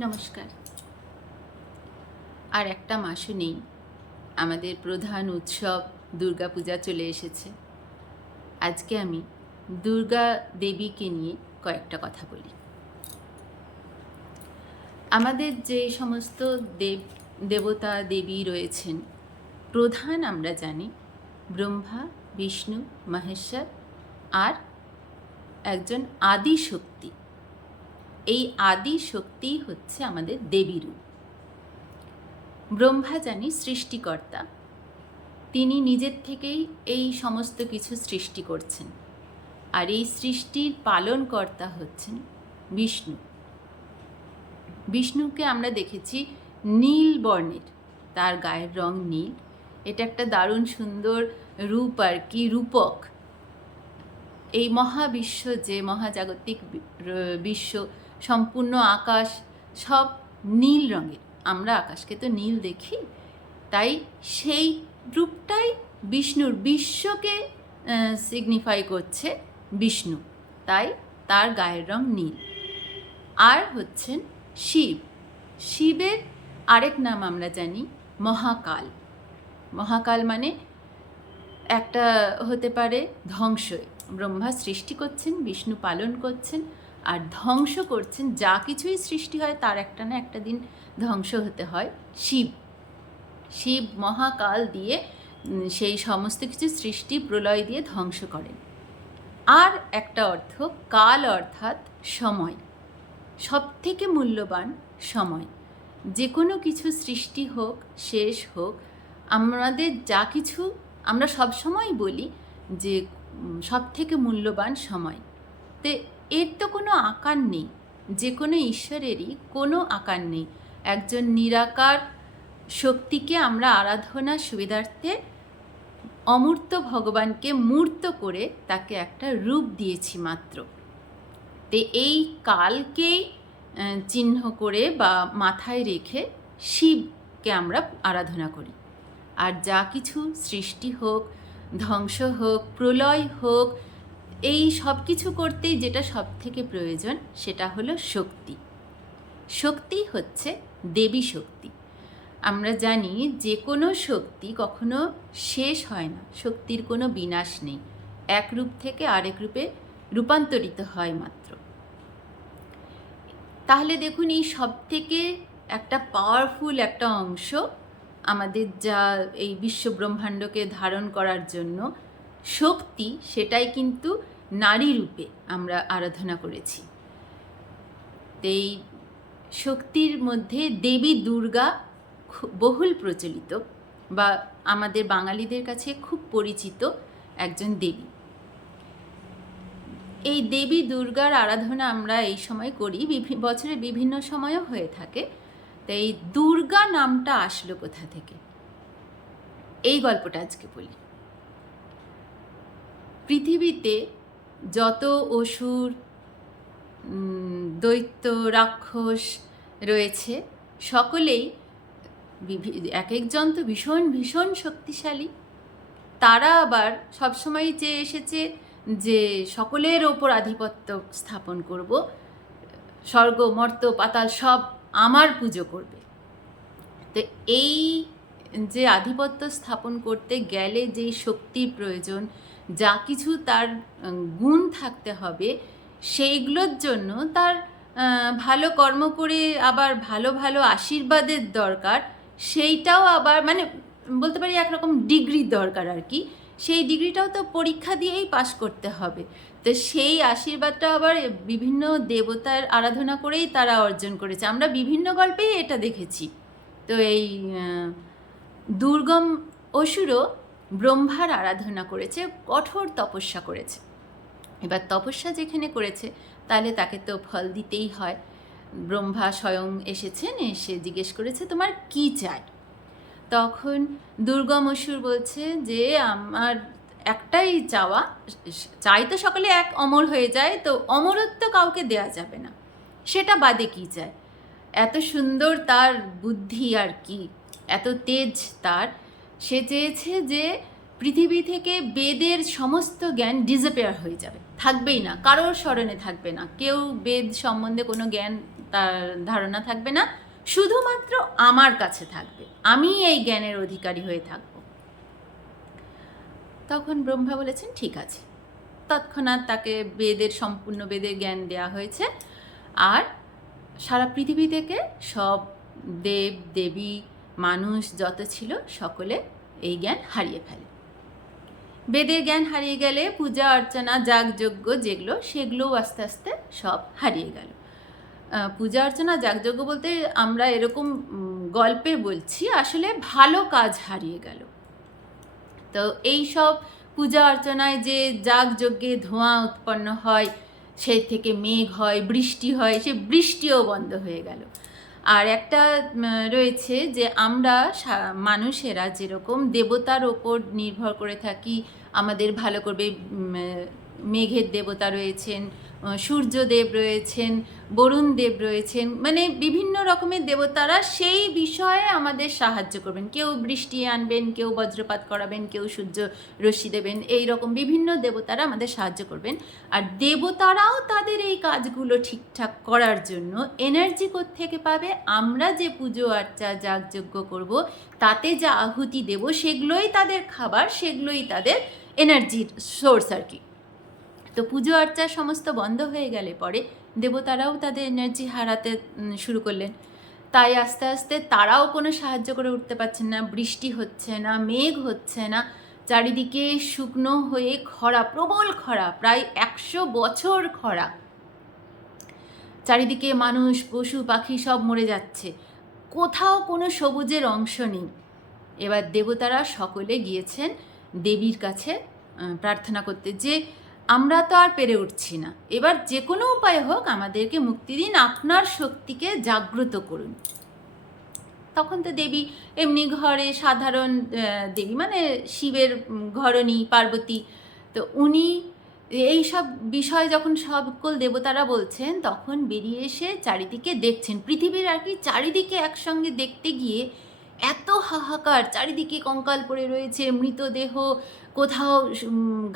নমস্কার। আর একটা মাসও নেই। আমাদের প্রধান উৎসব দুর্গাপূজা চলে এসেছে। আজকে আমি দুর্গা দেবীকে নিয়ে কয়েকটা কথা বলি। আমাদের যে সমস্ত দেব, দেবতা, দেবী রয়েছেন, প্রধান আমরা জানি ব্রহ্মা, বিষ্ণু, মহেশ্বর আর একজন আদি শক্তি এই আদি শক্তিই হচ্ছে আমাদের দেবী রূপ। ব্রহ্মা জানি সৃষ্টিকর্তা। তিনি নিজের থেকেই এই সমস্ত কিছু সৃষ্টি করছেন। আর এই সৃষ্টির পালনকর্তা হচ্ছেন বিষ্ণু। বিষ্ণুকে আমরা দেখেছি নীল বর্ণের। তার গায়ের রং নীল। এটা একটা দারুণ সুন্দর রূপ আর কি, রূপক। এই মহাবিশ্ব যে মহাজাগতিক বিশ্ব সম্পূর্ণ আকাশ সব নীল রঙের। আমরা আকাশকে তো নীল দেখি। তাই সেই রূপটাই বিষ্ণুর বিশ্বকে সিগনিফাই করছে বিষ্ণু। তাই তার গায়ের রং নীল। আর হচ্ছেন শিব। শিবের আরেক নাম আমরা জানি মহাকাল। মহাকাল মানে একটা হতে পারে ধ্বংসই। ব্রহ্মা সৃষ্টি করছেন, বিষ্ণু পালন করছেন আর ধ্বংস করছেন, যা কিছুই সৃষ্টি হয় তার একটা না একটা দিন ধ্বংস হতে হয়। শিব শিব মহাকাল দিয়ে সেই সমস্ত কিছু সৃষ্টি, প্রলয় দিয়ে ধ্বংস করেন। আর একটা অর্থ, কাল অর্থাৎ সময়। সব থেকে মূল্যবান সময়। যে কোনো কিছু সৃষ্টি হোক, শেষ হোক, আমাদের যা কিছু, আমরা সব সময় বলি যে সব থেকে মূল্যবান সময়। তো এর তো কোনো আকার নেই। যে কোনো ঈশ্বরেরই কোনো আকার নেই। একজন নিরাকার শক্তিকে আমরা আরাধনার সুবিধার্থে অমূর্ত ভগবানকে মূর্ত করে তাকে একটা রূপ দিয়েছি মাত্র। তে এই কালকেই চিহ্ন করে বা মাথায় রেখে শিবকে আমরা আরাধনা করি। আর যা কিছু সৃষ্টি হোক, ধ্বংস হোক, প্রলয় হোক এই সব কিছু করতেই যেটা সব থেকে প্রয়োজন সেটা হলো শক্তি। শক্তি হচ্ছে দেবী শক্তি। আমরা জানি যে কোনো শক্তি কখনো শেষ হয় না, শক্তির কোনো বিনাশ নেই। এক রূপ থেকে আরেক রূপে রূপান্তরিত হয় মাত্র। তাহলে দেখুন এই সব থেকে একটা পাওয়ারফুল একটা অংশ আমাদের যা এই বিশ্ব ব্রহ্মাণ্ডকে ধারণ করার জন্য শক্তি সেটাই কিন্তু নারী রূপে আমরা আরাধনা করেছি। এই শক্তির মধ্যে দেবী দুর্গা বহুল প্রচলিত বা আমাদের বাঙালিদের কাছে খুব পরিচিত একজন দেবী। এই দেবী দুর্গার আরাধনা আমরা এই সময় করি বছরের বিভিন্ন সময়ও হয়ে থাকে। তো এই দুর্গা নামটা আসলো কোথা থেকে? এই গল্পটা আজকে বলি। পৃথিবীতে যত অসুর দৈত্য, রাক্ষস রয়েছে, সকলেই এক একজন তো ভীষণ ভীষণ শক্তিশালী। তারা আবার সবসময় চেয়ে এসেছে যে সকলের ওপর আধিপত্য স্থাপন করব, স্বর্গ, মর্ত, পাতাল সব আমার পুজো করবে। তো এই যে আধিপত্য স্থাপন করতে গেলে যেই শক্তির প্রয়োজন যা কিছু তার গুণ থাকতে হবে, সেইগুলোর জন্য তার ভালো কর্ম করে আবার ভালো ভালো আশীর্বাদের দরকার, সেইটাও আবার মানে বলতে পারি একরকম ডিগ্রি দরকার আর কি, সেই ডিগ্রিটাও তো পরীক্ষা দিয়েই পাশ করতে হবে। তো সেই আশীর্বাদটা আবার বিভিন্ন দেবতার আরাধনা করেই তারা অর্জন করেছে। আমরা বিভিন্ন গল্পেই এটা দেখেছি। তো এই দুর্গম অসুরও ব্রহ্মার আরাধনা করেছে, কঠোর তপস্যা করেছে। এবার তপস্যা যেখানে করেছে, তাহলে তাকে তো ফল দিতেই হয়। ব্রহ্মা স্বয়ং এসেছেন, এসে জিজ্ঞেস করেছে, তোমার কি চাই? তখন দুর্গম অসুর বলছে যে, আমার একটাই চাওয়া, চাই তো সকলে এক, অমর হয়ে যায়, তো অমরত্ব কাউকে দেয়া যাবে না। সেটা বাদে কি চায় এত সুন্দর তার বুদ্ধি আর কি, এত তেজ তার। সে চেয়েছে যে পৃথিবী থেকে বেদের সমস্ত জ্ঞান ডিসঅ্যাপিয়ার হয়ে যাবে। থাকবেই না, কারোর স্মরণে থাকবে না। কেউ বেদ সম্বন্ধে কোনো জ্ঞান তার ধারণা থাকবে না, শুধুমাত্র আমার কাছে থাকবে। আমি এই জ্ঞানের অধিকারী হয়ে থাকব। তখন ব্রহ্মা বলেছেন, ঠিক আছে। তৎক্ষণাৎ তাকে বেদের সম্পূর্ণ বেদের জ্ঞান দেওয়া হয়েছে। আর সারা পৃথিবী থেকে সব দেব, দেবী মানুষ যত ছিল, সকলে এই জ্ঞান হারিয়ে ফেলে। বেদের জ্ঞান হারিয়ে গেলে, পূজা, অর্চনা যাগযজ্ঞ যেগুলো, সেগুলোও আস্তে আস্তে সব হারিয়ে গেল। পূজা, অর্চনা যাগযজ্ঞ বলতে আমরা এরকম গল্পে বলছি, আসলে ভালো কাজ হারিয়ে গেল। তো এই সব পূজা, অর্চনায় যে যাগযজ্ঞে ধোঁয়া উৎপন্ন হয়, সেই থেকে মেঘ হয়, বৃষ্টি হয়, সে বৃষ্টিও বন্ধ হয়ে গেল। আর একটা রয়েছে যে আমরা মানুষেরা যেরকম দেবতার ওপর নির্ভর করে থাকি, আমাদের ভালো করবে মেঘের দেবতা রয়েছেন সূর্যদেব রয়েছেন বরুণ দেব রয়েছেন মানে বিভিন্ন রকমের দেবতারা সেই বিষয়ে আমাদের সাহায্য করবেন। কেউ বৃষ্টি আনবেন, কেউ বজ্রপাত করাবেন, কেউ সূর্য রশ্মি দেবেন, এই রকম বিভিন্ন দেবতারা আমাদের সাহায্য করবেন। আর দেবতারাও তাদের এই কাজগুলো ঠিকঠাক করার জন্য এনার্জি থেকে পাবে? আমরা যে পুজো আর্চা যাগযজ্ঞ করব, তাতে যা আহুতি দেব, সেগুলোই তাদের খাবার, সেগুলোই তাদের এনার্জির সোর্স আর কি। তো পুজো আর্চা সমস্ত বন্ধ হয়ে গেলে পরে দেবতারাও তাদের এনার্জি হারাতে শুরু করলেন। তাই আস্তে আস্তে তারাও কোনো সাহায্য করে উঠতে পারছেন না। বৃষ্টি হচ্ছে না, মেঘ হচ্ছে না। চারিদিকে শুকনো হয়ে খরা, প্রবল খরা, প্রায় একশো বছর খরা। চারিদিকে মানুষ, পশু, পাখি সব মরে যাচ্ছে। কোথাও কোনো সবুজের অংশ নেই। এবার দেবতারা সকলে গিয়েছেন দেবীর কাছে প্রার্থনা করতে যে আমরা তো আর পেরে উঠছি না। এবার যে কোনো উপায় হোক আমাদেরকে মুক্তি দিন, আপনার শক্তিকে জাগ্রত করুন। তখন তো দেবী এমনি ঘরে সাধারণ দেবী মানে শিবের ঘরণী, পার্বতী। তো উনি এই সব বিষয় যখন সকল দেবতারা বলছেন, তখন বেরিয়ে এসে চারিদিকে দেখছেন। পৃথিবীর আর কি চারিদিকে একসঙ্গে দেখতে গিয়ে এত হাহাকার, চারিদিকে কঙ্কাল পড়ে রয়েছে, মৃতদেহ কোথাও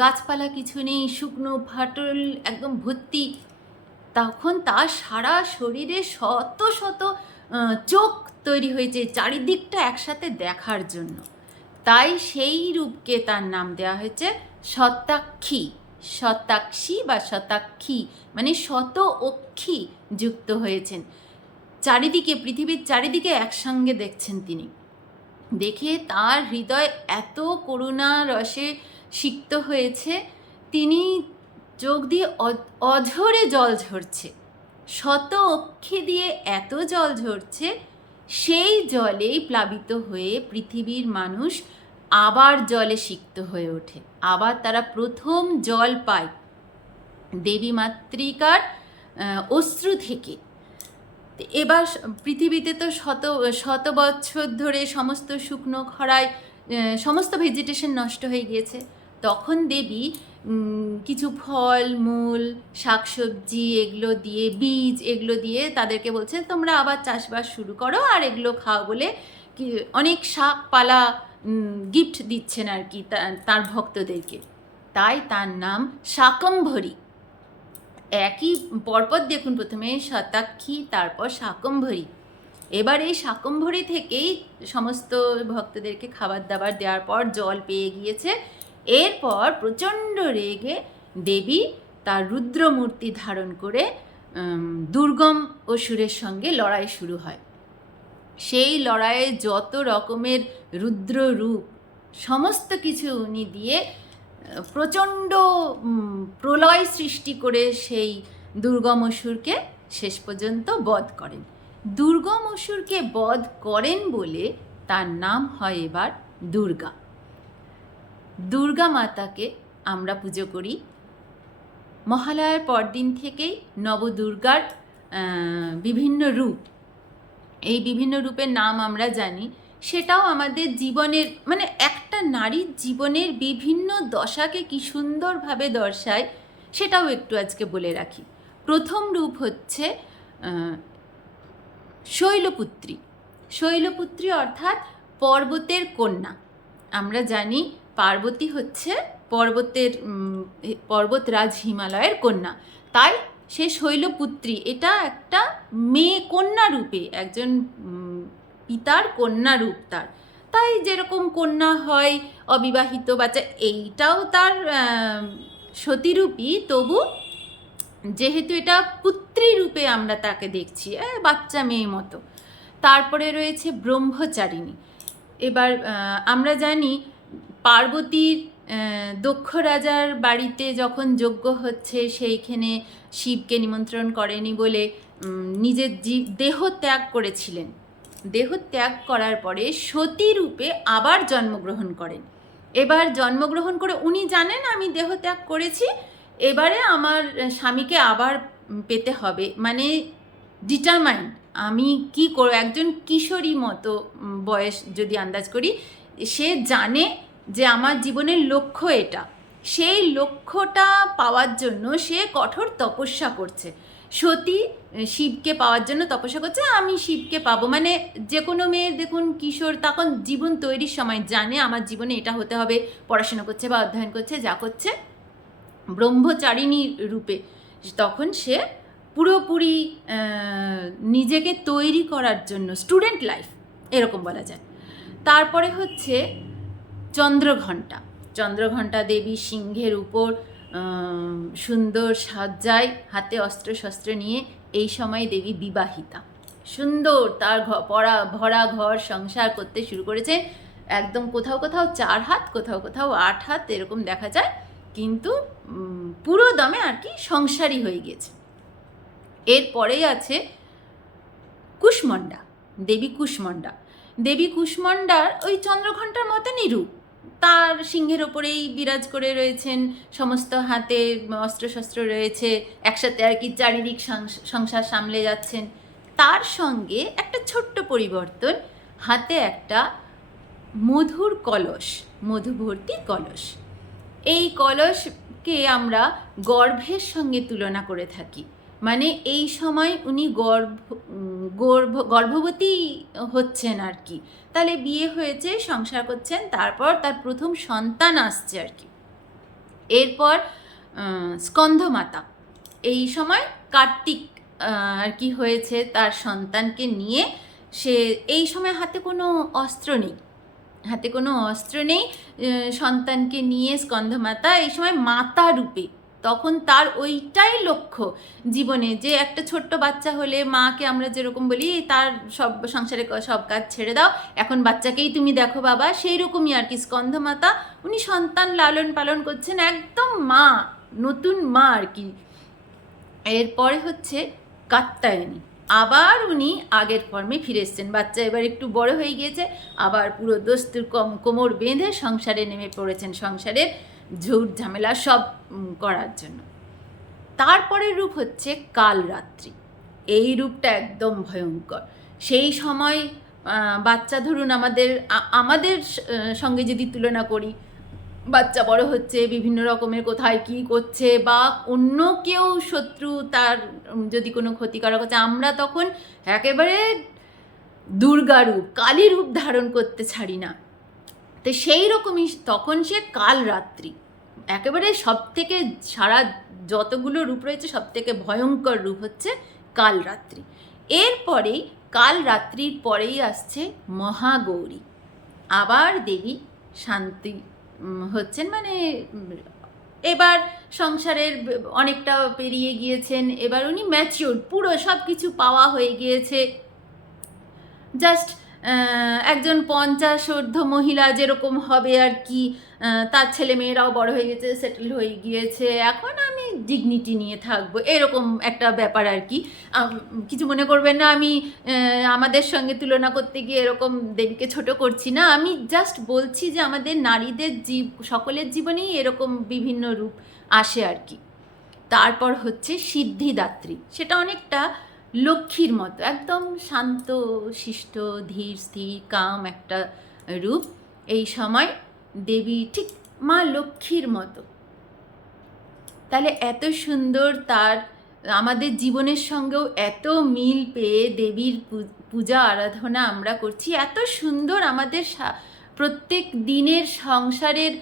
গাছপালা কিছু নেই, শুকনো ফাটল একদম ভর্তি, তখন তার সারা শরীরে শত শত চোখ তৈরি হয়েছে চারিদিকটা একসাথে দেখার জন্য। তাই সেই রূপকে তার নাম দেওয়া হয়েছে শতাক্ষী। শতাক্ষী বা শতাক্ষী মানে শত অক্ষী যুক্ত হয়েছেন। চারিদিকে, পৃথিবীর চারিদিকে একসঙ্গে দেখছেন তিনি। দেখে তার হৃদয় এত করুণা রসে সিক্ত হয়েছে, তিনি চোখ দিয়ে অঝরে জল ঝরছে। শত অক্ষে দিয়ে এত জল ঝরছে, সেই জলেই প্লাবিত হয়ে পৃথিবীর মানুষ আবার জলে সিক্ত হয়ে ওঠে। আবার তারা প্রথম জল পায় দেবী মাতৃকার অশ্রু থেকে। এবার পৃথিবীতে তো শত শত বছর ধরে সমস্ত শুকনো খরায় সমস্ত ভেজিটেশন নষ্ট হয়ে গিয়েছে। তখন দেবী কিছু ফল, মূল, শাকসবজি এগুলো দিয়ে, বীজ এগুলো দিয়ে তাদেরকে বলছে, তোমরা আবার চাষবাস শুরু করো আর এগুলো খাও বলে অনেক শাক পালা গিফট দিচ্ছেন আর কি তার ভক্তদেরকে। তাই তার নাম শাকম্ভরী। একই পরপর দেখুন প্রথমে শতাক্ষী, তারপর শাকম্ভরী। এবার এই শাকম্ভরী থেকেই সমস্ত ভক্তদেরকে খাবার দাবার দেওয়ার পর জল পেয়ে গিয়েছে। এরপর প্রচণ্ড রেগে দেবী তার রুদ্রমূর্তি ধারণ করে দুর্গম অসুরের সঙ্গে লড়াই শুরু হয়। সেই লড়াইয়ে যত রকমের রুদ্র রূপ সমস্ত কিছু উনি দিয়ে প্রচণ্ড প্রলয় সৃষ্টি করে সেই দুর্গম অসুরকে শেষ পর্যন্ত বধ করেন। দুর্গম অসুরকে বধ করেন বলে তার নাম হয় এবার দুর্গা। দুর্গা মাতাকে আমরা পুজো করি। মহালয়ার পরদিন থেকেই নবদুর্গার বিভিন্ন রূপ। এই বিভিন্ন রূপের নাম আমরা জানি। সেটাও আমাদের জীবনের মানে একটা নারীর জীবনের বিভিন্ন দশাকে কি সুন্দরভাবে দর্শায়, সেটাও একটু আজকে বলে রাখি। প্রথম রূপ হচ্ছে শৈলপুত্রী। শৈলপুত্রী অর্থাৎ পর্বতের কন্যা। আমরা জানি পার্বতী হচ্ছে পর্বতের পর্বতরাজ হিমালয়ের কন্যা। তাই সে শৈলপুত্রী, এটা একটা মেয়ে কন্যা রূপে একজন পিতার কন্যা রূপ তার। তাই যেরকম কন্যা হয় অবিবাহিত বাচ্চা, এইটাও তার সতীরূপী। তবু যেহেতু এটা পুত্রী রূপে আমরা তাকে দেখছি বাচ্চা মেয়ে মতো। তারপরে রয়েছে ব্রহ্মচারিণী। এবার আমরা জানি পার্বতীর দক্ষ রাজার বাড়িতে যখন যজ্ঞ হচ্ছে, সেইখানে শিবকে নিমন্ত্রণ করেনি বলে নিজের জীব, দেহ ত্যাগ করেছিলেন। দেহ ত্যাগ করার পরে সতী রূপে আবার জন্মগ্রহণ করেন। এবার জন্মগ্রহণ করে উনি জানেন, আমি দেহ ত্যাগ করেছি, এবারে আমার স্বামীকে আবার পেতে হবে। মানে ডিটারমাইন্ড আমি কি করব একজন কিশোরী মতো বয়স যদি আন্দাজ করি, সে জানে যে আমার জীবনের লক্ষ্য এটা। সেই লক্ষ্যটা পাওয়ার জন্য সে কঠোর তপস্যা করছে। সতী শিবকে পাওয়ার জন্য তপস্যা করছে, আমি শিবকে পাবো। মানে যে কোনো মেয়ের দেখুন, কিশোর তখন জীবন তৈরির সময় জানে আমার জীবনে এটা হতে হবে, পড়াশোনা করছে বা অধ্যয়ন করছে, যা করছে। ব্রহ্মচারিণী রূপে তখন সে পুরোপুরি নিজেকে তৈরি করার জন্য স্টুডেন্ট লাইফ এরকম বলা যায়। তারপরে হচ্ছে চন্দ্রঘণ্টা। চন্দ্রঘণ্টা দেবী সিংহের উপর সুন্দর সাজ্জায় হাতে অস্ত্র শস্ত্র নিয়ে এই সময় দেবী বিবাহিতা। সুন্দর তার পড়া ভরা ঘর সংসার করতে শুরু করেছে। একদম কোথাও কোথাও চার হাত, কোথাও কোথাও আট হাত এরকম দেখা যায়। কিন্তু পুরো দমে আর কি সংসারী হয়ে গিয়েছে। এরপরেই আছে কুষ্মণ্ডা দেবী কুষ্মণ্ডা দেবী কুষ্মণ্ডার ওই চন্দ্রঘণ্টার মতনই রূপ। তার সিংহের ওপরেই বিরাজ করে রয়েছেন, সমস্ত হাতে অস্ত্রশস্ত্র রয়েছে, একসাথে আর কি চারিদিক সংস- সংসার সামলে যাচ্ছেন। তার সঙ্গে একটা ছোট্ট পরিবর্তন, হাতে একটা মধুর কলস মধুভর্তি কলস। এই কলসকে আমরা গর্ভের সঙ্গে তুলনা করে থাকি। মানে এই সময় উনি গর্ভ গর্ভ, গর্ভবতী হচ্ছেন আর কি। তাহলে বিয়ে হয়েছে, সংসার করছেন, তারপর তার প্রথম সন্তান আসছে আর কি। এরপর স্কন্ধমাতা। এই সময় কার্তিক আর কি হয়েছে তার সন্তানকে নিয়ে। সে, এই সময় হাতে কোনো অস্ত্র নেই। হাতে কোনো অস্ত্র নেই সন্তানকে নিয়ে স্কন্ধমাতা এই সময় মাতা রূপে তখন তার ওইটাই লক্ষ্য জীবনে যে একটা ছোট্ট বাচ্চা হলে মাকে আমরা যেরকম বলি, তার সব সংসারে সব কাজ ছেড়ে দাও, এখন বাচ্চাকেই তুমি দেখো বাবা। সেই রকমই আর কি স্কন্ধমাতা উনি সন্তান লালন পালন করছেন একদম মা, নতুন মা আর কি। এরপরে হচ্ছে কাত্তায়নী আবার উনি আগের ফর্মে ফিরে এসছেন। বাচ্চা এবার একটু বড় হয়ে গিয়েছে, আবার পুরো দস্তুর কম কোমর বেঁধে সংসারে নেমে পড়েছেন। সংসারের ঝুট ঝামেলা সব করার জন্য। তারপরের রূপ হচ্ছে কালরাত্রি। এই রূপটা একদম ভয়ঙ্কর। সেই সময় বাচ্চা ধরুন আমাদের আমাদের সঙ্গে যদি তুলনা করি, বাচ্চা বড় হচ্ছে, বিভিন্ন রকমের কোথায় কি করছে বা অন্য কেউ শত্রু তার যদি কোনো ক্ষতিকারক হচ্ছে, আমরা তখন একেবারে দুর্গা রূপ, কালী রূপ ধারণ করতে ছাড়ি না। তো সেই রকমই তখন সে কাল রাত্রি একেবারে সব থেকে সারা যতগুলো রূপ রয়েছে সব থেকে ভয়ঙ্কর রূপ হচ্ছে কাল রাত্রি এরপরেই কাল রাত্রির পরেই আসছে মহাগৌরী। আবার দেবী শান্তি হচ্ছেন মানে এবার সংসারের অনেকটা পেরিয়ে গিয়েছেন, এবার উনি ম্যাচিওর পুরো সব কিছু পাওয়া হয়ে গিয়েছে। জাস্ট একজন পঞ্চাশ ঊর্ধ্ব মহিলা যেরকম হবে আর কি তার ছেলে মেয়েরাও বড় হয়ে গেছে সেটেল হয়ে গিয়েছে, এখন আমি ডিগনিটি নিয়ে থাকব, এরকম একটা ব্যাপার আর কি। কিছু মনে করবেন না, আমি আমাদের সঙ্গে তুলনা করতে গিয়ে এরকম দেবীকে ছোট করছি না, আমি জাস্ট বলছি যে আমাদের নারীদের জীব, সকলের জীবনেই এরকম বিভিন্ন রূপ আসে আর কি। তারপর হচ্ছে সিদ্ধিদাত্রী, সেটা অনেকটা লক্ষ্মীর মতো, একদম শান্ত, শিষ্ট, ধীর, স্থির, কাম একটা রূপ। এই সময় দেবী ঠিক মা লক্ষ্মীর মতো। তাহলে এত সুন্দর তার, আমাদের জীবনের সঙ্গেও এত মিল পেয়ে দেবীর পূজা আরাধনা আমরা করছি। এত সুন্দর আমাদের প্রত্যেক দিনের সংসারের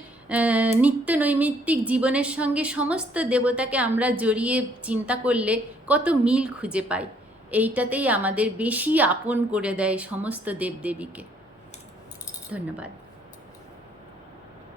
নিত্য নৈমিত্তিক জীবনের সঙ্গে সমস্ত দেবতাকে আমরা জড়িয়ে চিন্তা করলে কত মিল খুঁজে পাই। এইটাতেই আমাদের বেশি আপন করে দেয় সমস্ত দেবদেবীকে। ধন্যবাদ।